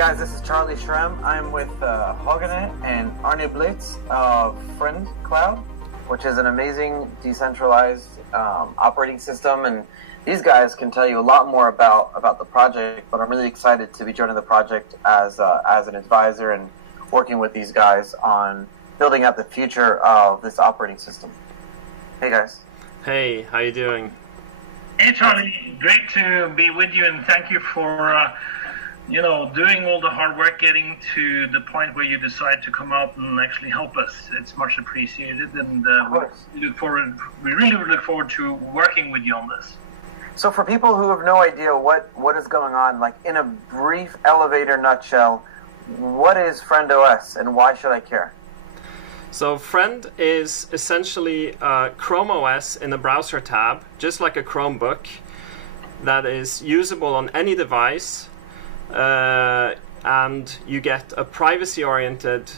guys, this is Charlie Shrem. I'm with Hogane and Arne Blitz of Friend Cloud, which is an amazing decentralized operating system. And these guys can tell you a lot more about the project, but I'm really excited to be joining the project as an advisor and working with these guys on building out the future of this operating system. Hey guys. Hey, how you doing? Hey Charlie, great to be with you, and thank you for doing all the hard work getting to the point where you decide to come out and actually help us. It's much appreciated, and we really look forward to working with you on this. So for people who have no idea what is going on, like in a brief elevator nutshell, what is Friend OS and why should I care? So Friend is essentially Chrome OS in the browser tab, just like a Chromebook, that is usable on any device, and you get a privacy-oriented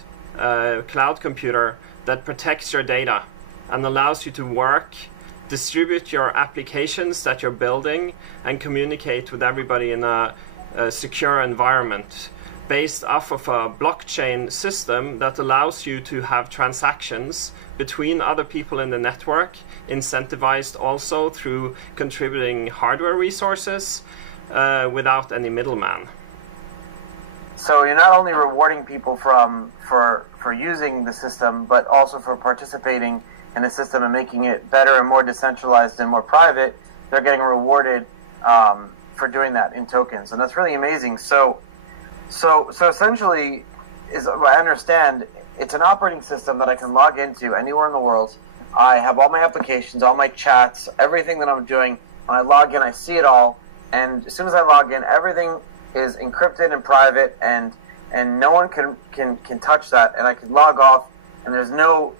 cloud computer that protects your data and allows you to work, distribute your applications that you're building, and communicate with everybody in a secure environment, based off of a blockchain system that allows you to have transactions between other people in the network, incentivized also through contributing hardware resources without any middleman. So you're not only rewarding people for using the system, but also for participating in the system and making it better and more decentralized and more private. They're getting rewarded for doing that in tokens, and that's really amazing. So essentially, is what I understand, it's an operating system that I can log into anywhere in the world. I have all my applications, all my chats, everything that I'm doing. When I log in, I see it all, and as soon as I log in, everything is encrypted and private, and no one can touch that. And I can log off, and there's no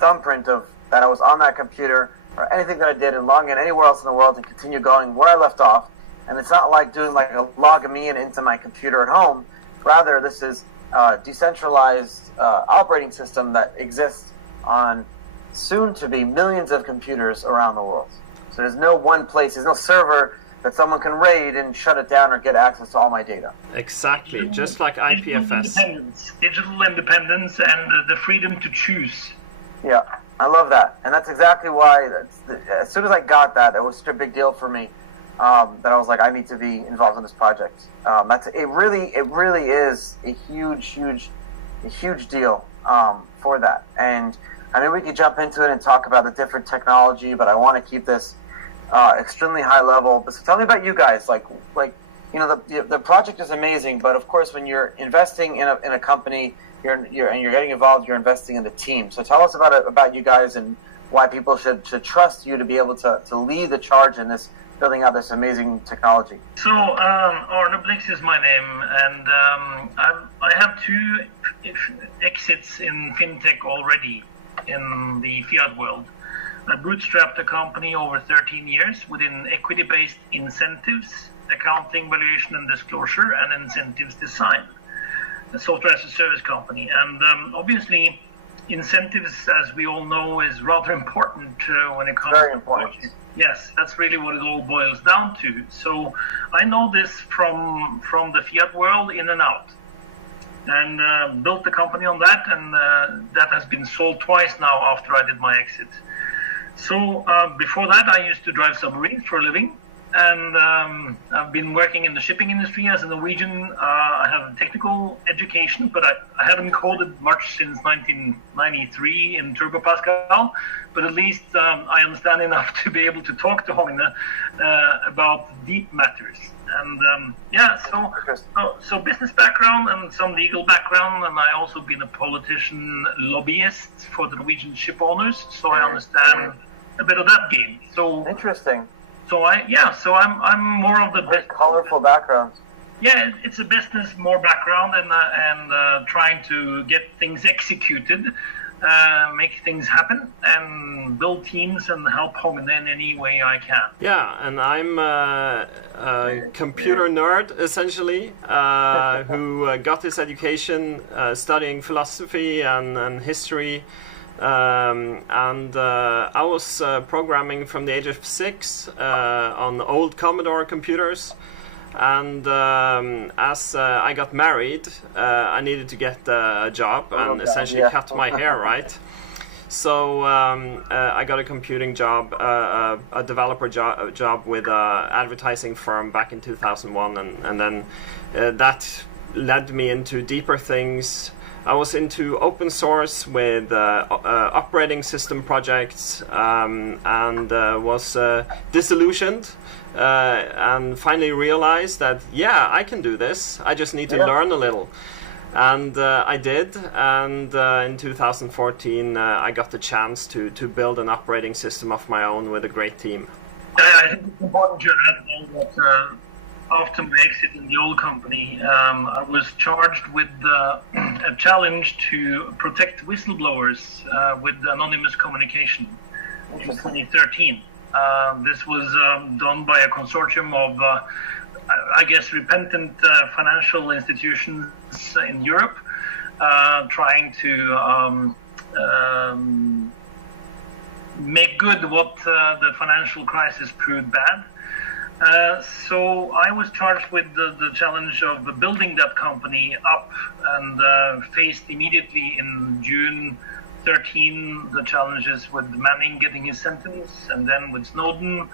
thumbprint of that I was on that computer or anything that I did, and log in anywhere else in the world and continue going where I left off. And it's not like doing like a log me in into my computer at home. Rather, this is a decentralized operating system that exists on soon to be millions of computers around the world. So there's no one place, there's no server that someone can raid and shut it down or get access to all my data. Exactly, just like IPFS. Digital independence and the freedom to choose. Yeah, I love that. And that's exactly why, as soon as I got that, it was such a big deal for me. That I was like, I need to be involved in this project. It really is a huge deal for that. And I mean, we could jump into it and talk about the different technology, but I want to keep this extremely high level. But so tell me about you guys. The project is amazing, but of course, when you're investing in a company, you're getting involved, you're investing in the team. So tell us about you guys and why people should trust you to be able to lead the charge in this, building out this amazing technology. So Arne Blitz is my name, and I have 2 exits in fintech already in the fiat world. I bootstrapped a company over 13 years within equity-based incentives, accounting, valuation and disclosure, and incentives design, a software as a service company. And obviously, incentives, as we all know, is rather important when it comes Very to important. projects. Yes, that's really what it all boils down to. So I know this from the fiat world in and out, and built the company on that, and that has been sold twice now after I did my exit. So before that, I used to drive submarines for a living, and I've been working in the shipping industry as a Norwegian. I have technical education, but I haven't coded much since 1993 in Turbo Pascal. But at least I understand enough to be able to talk to Hogne about deep matters. And so business background and some legal background, and I also been a politician lobbyist for the Norwegian ship owners, so I understand a bit of that game. So Interesting. So I'm more of the Very colorful background. Yeah, it's a business more background and trying to get things executed, make things happen, and build teams and help home in any way I can. Yeah, and I'm a computer nerd, essentially, who got his education studying philosophy and history. I was programming from the age of 6 on old Commodore computers, And as I got married, I needed to get a job and essentially cut my hair, right? So I got a computing job, a developer job with an advertising firm back in 2001, and then that led me into deeper things. I was into open source with operating system projects, and was disillusioned, and finally realized that, yeah, I can do this. I just need to learn a little. And I did, and in 2014 I got the chance to build an operating system of my own with a great team. I think it's important to add that after my exit in the old company, I was charged with a challenge to protect whistleblowers with anonymous communication in 2013. This was done by a consortium of I guess repentant financial institutions in Europe, trying to make good what the financial crisis proved bad. So I was charged with the challenge of building that company up, and faced immediately in June 13 the challenges with Manning getting his sentence, and then with Snowden,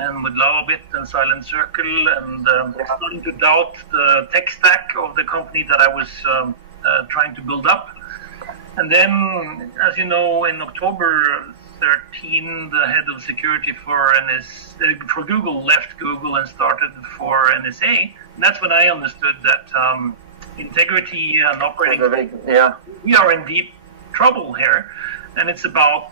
and with Lavabit and Silent Circle, and starting to doubt the tech stack of the company that I was trying to build up. And then, as you know, in October 13, the head of security for Google left Google and started for NSA. And that's when I understood that integrity and operating, we are in deep trouble here. And it's about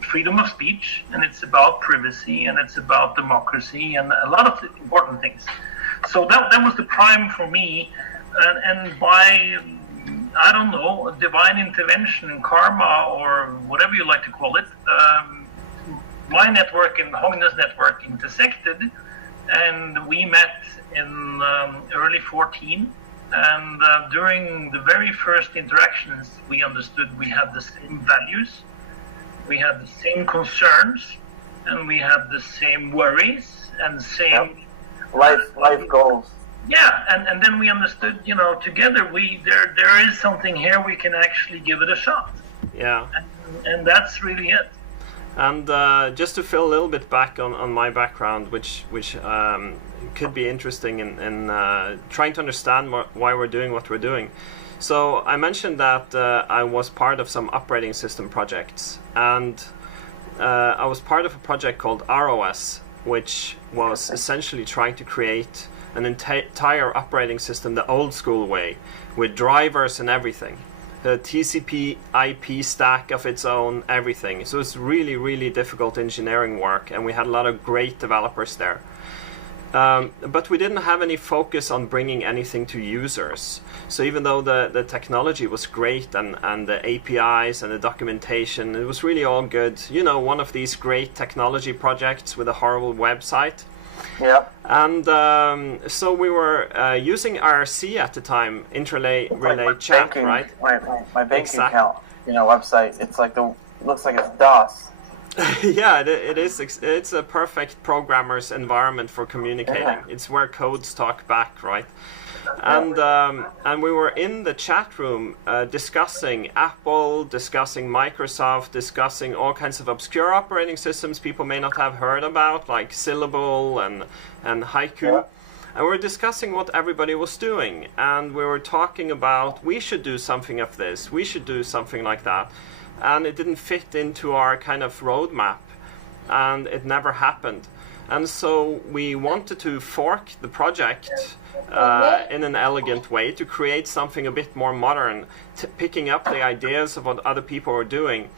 freedom of speech, and it's about privacy, and it's about democracy, and a lot of important things. So that was the prime for me, and by, I don't know, divine intervention, karma, or whatever you like to call it, my network and Hogna's network intersected, and we met in early 14. And during the very first interactions, we understood we had the same values, we had the same concerns, and we had the same worries and same life goals. Yeah, and then we understood, together there is something here, we can actually give it a shot. Yeah. And that's really it. And just to fill a little bit back on my background, which could be interesting in trying to understand why we're doing what we're doing. So I mentioned that I was part of some operating system projects, and I was part of a project called ROS, which was essentially trying to create an entire operating system the old school way, with drivers and everything. The TCP IP stack of its own, everything. So it's really, really difficult engineering work, and we had a lot of great developers there. But we didn't have any focus on bringing anything to users. So even though the technology was great, and the APIs and the documentation, it was really all good. One of these great technology projects with a horrible website. Yeah. And so we were using IRC at the time, relay chat, banking, right? My banking account, website. It's like looks like it's DOS. Yeah, it is. It's a perfect programmer's environment for communicating. Yeah. It's where codes talk back, right? And we were in the chat room discussing Apple, discussing Microsoft, discussing all kinds of obscure operating systems people may not have heard about, like Syllable and Haiku. Yeah. And we were discussing what everybody was doing, and we were talking about we should do something of this, we should do something like that. And it didn't fit into our kind of roadmap, and it never happened. And so we wanted to fork the project in an elegant way to create something a bit more modern, picking up the ideas of what other people were doing.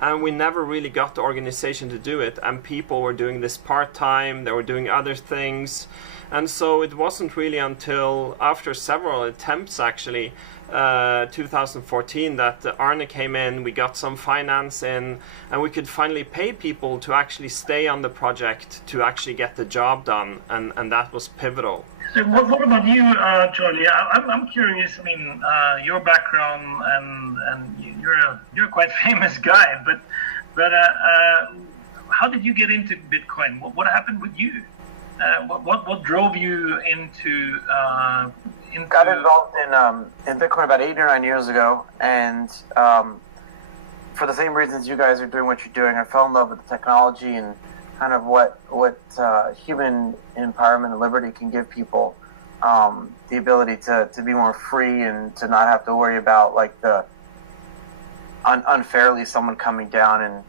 And we never really got the organization to do it, and people were doing this part-time, they were doing other things. And so it wasn't really until after several attempts, actually, 2014, that Arne came in, we got some finance in, and we could finally pay people to actually stay on the project to actually get the job done, and that was pivotal. So what about you, Charlie? I'm curious. I mean, your background, and you're a quite famous guy, but how did you get into Bitcoin? What happened with you? What drove you into Got involved in Bitcoin about 8 or 9 years ago, and for the same reasons you guys are doing what you're doing, I fell in love with the technology and kind of what human empowerment and liberty can give people, the ability to be more free and to not have to worry about like the unfairly someone coming down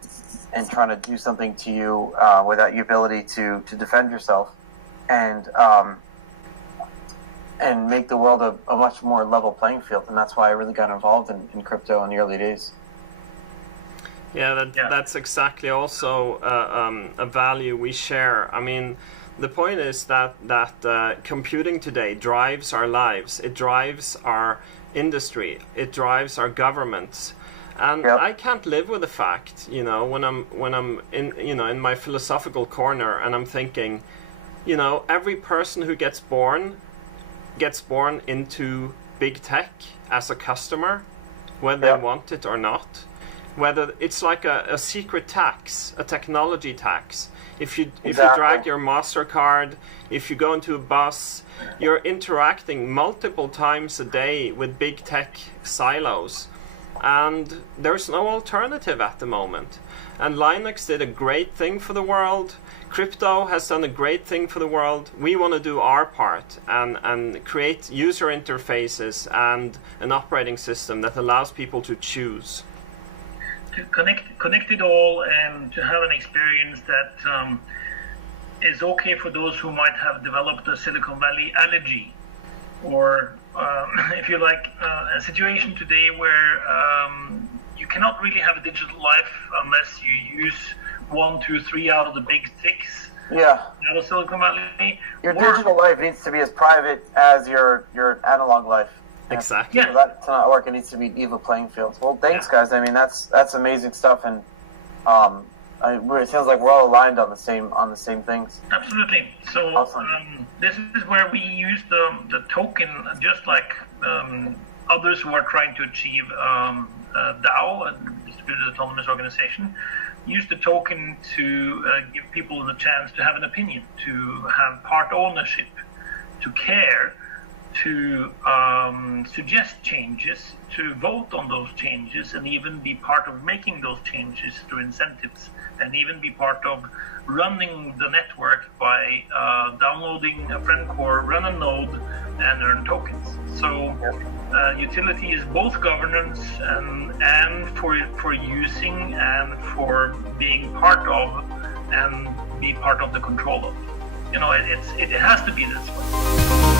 and trying to do something to you without the ability to defend yourself, and make the world a much more level playing field. And that's why I really got involved in crypto in the early days. Yeah, that's exactly also a value we share. I mean, the point is that computing today drives our lives. It drives our industry. It drives our governments. And Yep. I can't live with the fact, when I'm in in my philosophical corner and I'm thinking, every person who gets born into big tech as a customer, whether Yep. they want it or not. Whether it's like a secret tax, a technology tax. If you drag your MasterCard, if you go into a bus, you're interacting multiple times a day with big tech silos. And there's no alternative at the moment. And Linux did a great thing for the world. Crypto has done a great thing for the world. We want to do our part and create user interfaces and an operating system that allows people to choose. To connect it all and to have an experience that is okay for those who might have developed a Silicon Valley allergy, or if you like, a situation today where you cannot really have a digital life unless you use 1, 2, 3 out of the big 6 Yeah. out of Silicon Valley. Your digital life needs to be as private as your analog life. Exactly. Yeah. For that to not work, it needs to be even playing fields. Well, thanks, guys. I mean, that's amazing stuff, and it sounds like we're all aligned on the same things. Absolutely. So Awesome. this is where we use the token, just like others who are trying to achieve DAO, a distributed autonomous organization, use the token to give people the chance to have an opinion, to have part ownership, to care, to suggest changes, to vote on those changes, and even be part of making those changes through incentives, and even be part of running the network by downloading a friend core, run a node, and earn tokens. So utility is both governance and for using and for being part of and be part of the control of. It has to be this way.